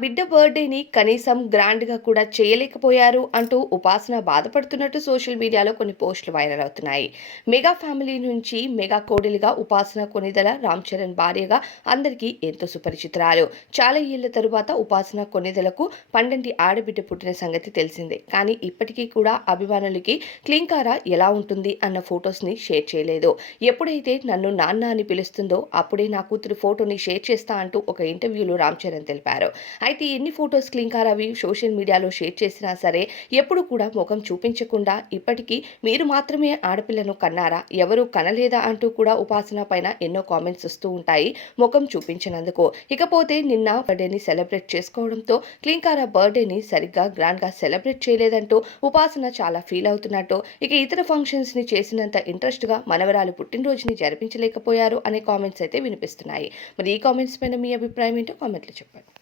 బిడ్డ బర్త్డేని కనీసం గ్రాండ్గా కూడా చేయలేకపోయారు అంటూ ఉపాసన బాధపడుతున్నట్టు సోషల్ మీడియాలో కొన్ని పోస్టులు వైరల్ అవుతున్నాయి. మెగా ఫ్యామిలీ నుంచి మెగా కోడలిగా ఉపాసన కొనిదల రామ్ చరణ్ భార్యగా అందరికీ ఎంతో సుపరిచితురాలు. చాలా ఏళ్ళ తరువాత ఉపాసన కొనిదలకు పండంటి ఆడబిడ్డ పుట్టిన సంగతి తెలిసిందే. కానీ ఇప్పటికీ కూడా అభిమానులకి క్లింకార ఎలా ఉంటుంది అన్న ఫొటోస్ని షేర్ చేయలేదు. ఎప్పుడైతే నన్ను నాన్న అని పిలుస్తుందో అప్పుడే నా కూతురు ఫోటోని షేర్ చేస్తా అంటూ ఒక ఇంటర్వ్యూలో రామ్ చరణ్ తెలిపారు. అయితే ఎన్ని ఫొటోస్ క్లింకార్ అవి సోషల్ మీడియాలో షేర్ చేసినా సరే ఎప్పుడు కూడా ముఖం చూపించకుండా ఇప్పటికీ మీరు మాత్రమే ఆడపిల్లను కన్నారా? ఎవరు కనలేదా? అంటూ కూడా ఉపాసన పైన ఎన్నో కామెంట్స్ వస్తూ ఉంటాయి ముఖం చూపించినందుకు. ఇకపోతే నిన్న బర్త్డేని సెలబ్రేట్ చేసుకోవడంతో క్లింకారా బర్త్డేని సరిగ్గా గ్రాండ్గా సెలబ్రేట్ చేయలేదంటూ ఉపాసన చాలా ఫీల్ అవుతున్నట్టు. ఇక ఇతర ఫంక్షన్స్ని చేసినంత ఇంట్రెస్ట్గా మనవరాలు పుట్టినరోజుని జరిపించలేకపోయారు అనే కామెంట్స్ అయితే వినిపిస్తున్నాయి. మరి ఈ కామెంట్స్ పైన మీ అభిప్రాయం ఏంటో కామెంట్లు చెప్పండి.